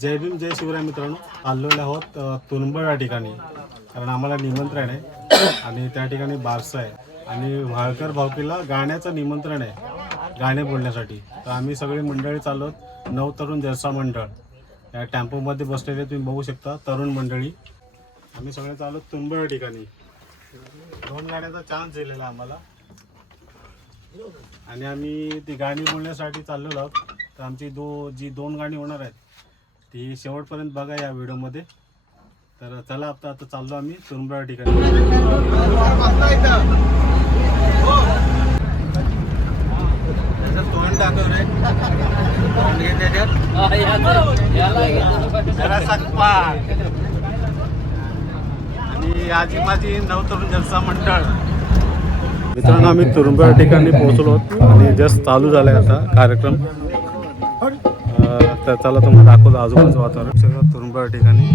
जय भीम जय शिवराय मित्रांनो, आलेलो आहोत तुरुंबळ या ठिकाणी, कारण आम्हाला निमंत्रण आहे आणि त्या ठिकाणी बारसं आहे आणि वाळकर भावकीला गाण्याचं निमंत्रण आहे गाणे बोलण्यासाठी. तर आम्ही सगळी मंडळी चाललो आहोत. नवतरुण जलसा मंडळ या टेम्पोमध्ये बसलेले तुम्ही बघू शकता, तरुण मंडळी. आम्ही सगळे चाललो तुरुंबळ या ठिकाणी. 2 गाण्याचा चान्स दिलेला आम्हाला आणि आम्ही ती गाणी बोलण्यासाठी चाललेलो आहोत. तर आमची जी 2 गाणी होणार आहेत ती शेवटपर्यंत बघा या व्हिडिओमध्ये. तर चला आता चाललो आम्ही तुरुंबळ ठिकाणी. आणि आजी माझी नवतरुण जलसा मंडळ. मित्रांनो, आम्ही तुरुंबळ ठिकाणी पोहोचलो आणि जस्ट चालू झालाय आता कार्यक्रम. तर चला तुम्हाला दाखवतो आजूबाजूचं वातावरण सगळं तुरुंबळ ठिकाणी.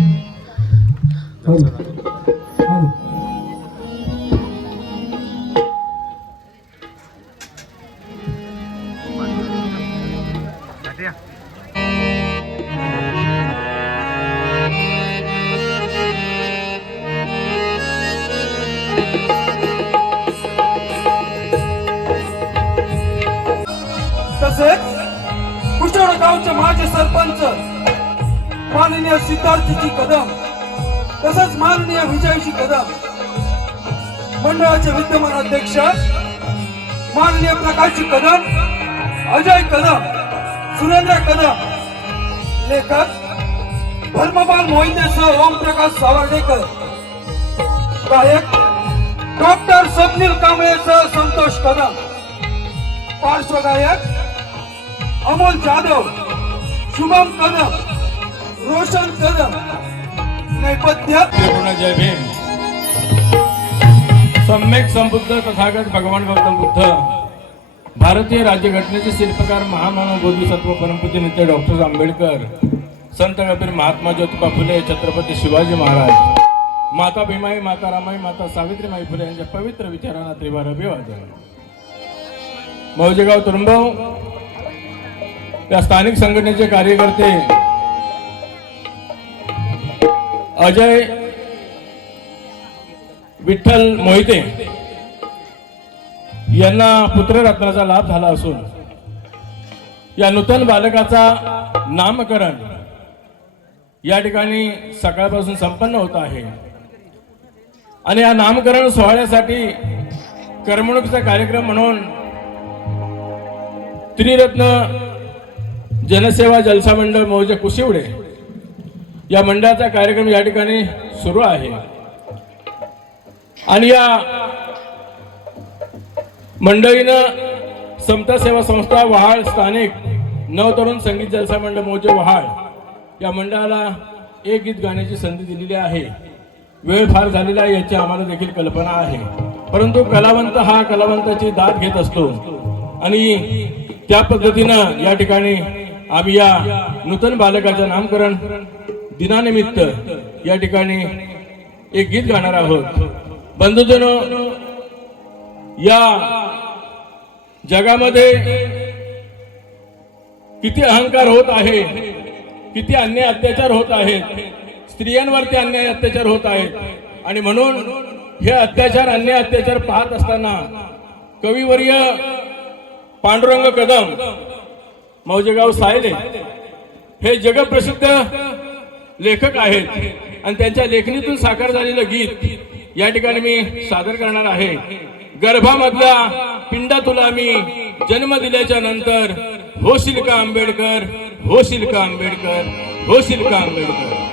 तसेच कुष्ठोड गावचे माजी सरपंच माननीय सिद्धार्थजी कदम, तसेच माननीय विजयजी कदम, मंडळाचे विद्यमान अध्यक्ष माननीय प्रकाशजी कदम, अजय कदम, सुरेंद्र कदम, लेखक धर्मपाल मोहितेसह ओमप्रकाश सावर्डेकर, गायक डॉक्टर स्वप्नील कांबळेसह संतोष कदम, पार्श्वगायक अमोल जाधव, शुभम कदम, रोशन कदम, नैपथ्य जय भीम. सम्यक संबुद्ध तथागत भगवान गौतम बुद्ध, भारतीय राज्यघटनेचे शिल्पकार महामानव बोधिसत्व परमपूज्य नित्य डॉक्टर आंबेडकर, संत कबीर, महात्मा ज्योतिबा फुले, छत्रपती शिवाजी महाराज, माता भीमाई, माता रामाई, माता सावित्रीबाई फुले यांच्या पवित्र विचारांना त्रिवार अभिवादन. मौजेगाव तुरुंबव या स्थानिक संघटनेचे कार्यकर्ते अजय विठ्ठल मोहिते यांना पुत्ररत्नाचा लाभ झाला असून या नूतन बालकाचा नामकरण या ठिकाणी सकाळपासून संपन्न होत आहे. आणि या नामकरण सोहळ्यासाठी करमणुकीचा कार्यक्रम म्हणून त्रिरत्न जनसेवा जलसा मंडळ मौजे कुशिवडे या मंडळाचा कार्यक्रम या ठिकाणी सुरू आहे. आणि या मंडळीनं समता सेवा संस्था वहाळ स्थानिक नवतरुण संगीत जलसा मंडळ मौजे वहाळ या मंडळाला एक गीत गाण्याची संधी दिलेली आहे. वेळ फार झालेला आहे याची आम्हाला देखील कल्पना आहे, परंतु कलावंत हा कलावंताची दाद घेत असतो आणि त्या पद्धतीनं या ठिकाणी आम्ही या नूतन बालकाच्या नामकरण दिनानिमित्त या ठिकाणी एक गीत गाणार आहोत. बंधुजनो, या जगामध्ये किती अहंकार होत आहे, किती अन्याय अत्याचार होत आहेत, स्त्रियांवरती अन्याय अत्याचार होत आहेत. आणि म्हणून हे अत्याचार अन्याय अत्याचार पाहत असताना कविवर्य पांडुरंग कदम मौजेगाव सायले हे जगप्रसिद्ध लेखक आहेत आणि त्यांच्या लेखणीतून साकार झालेलं गीत या ठिकाणी मी सादर करणार आहे. गर्भामधल्या पिंडा तुला मी जन्म दिल्याच्या नंतर होशील का आंबेडकर, होशील का आंबेडकर, होशील का आंबेडकर.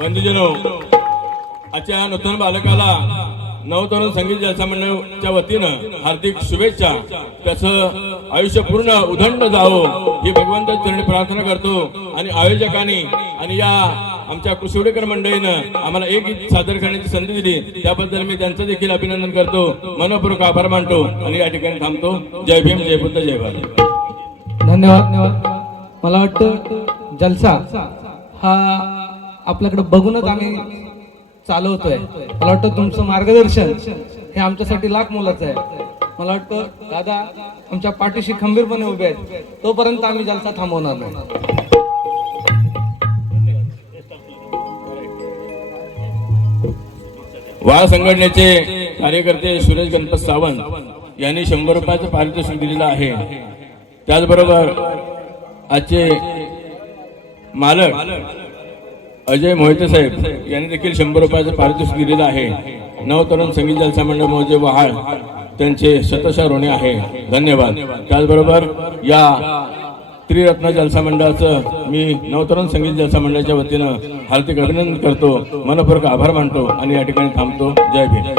बंधुजनो, आजच्या नूतन बालकाला नवतरुण संगीत जलसा मंडळाच्या वतीनं हार्दिक शुभेच्छा. त्याचं आयुष्य पूर्ण उदंड जावो ही भगवंताच्या चरणी प्रार्थना करतो. आणि आयोजकांनी आणि या आमच्या कुसुडेकर मंडळीनं आम्हाला एक गीत सादर करण्याची संधी दिली, त्याबद्दल मी त्यांचं देखील अभिनंदन करतो, मनपूर्वक आभार मानतो आणि या ठिकाणी थांबतो. जय भीम, जय बुद्ध, जय भारत. धन्यवाद. मला वाटतं जलसा हा आपल्याकडे बघूनच आम्ही चालवतोय. मला वाटतं तुमचं मार्गदर्शन हे आमच्यासाठी लाख मोलाचं आहे. मला वाटतं दादा आमच्या पाठीशी खंबीरपणे उभे आहेत, तोपर्यंत आम्ही जलसा थांबवणार नाही. वाळ संघटनेचे कार्यकर्ते सुरेश गणपत सावंत यांनी 100 रुपयाचं पारितोषिक दिलेलं आहे. त्याचबरोबर आजचे मालक अजय मोहिते साहेब यांनी देखील 100 रुपयाचं पारितोषिक दिलेलं आहे. नवतरुण संगीत जलसा मंडळ मौजे वहाळ त्यांचे शतशः ऋणी आहे. धन्यवाद. त्याचबरोबर या त्रिरत्न जलसा मंडळाचं मी नवतरुण संगीत जलसा मंडळाच्या वतीनं हार्दिक अभिनंदन करतो, मनपूर्वक आभार मानतो आणि या ठिकाणी थांबतो. जय भीम.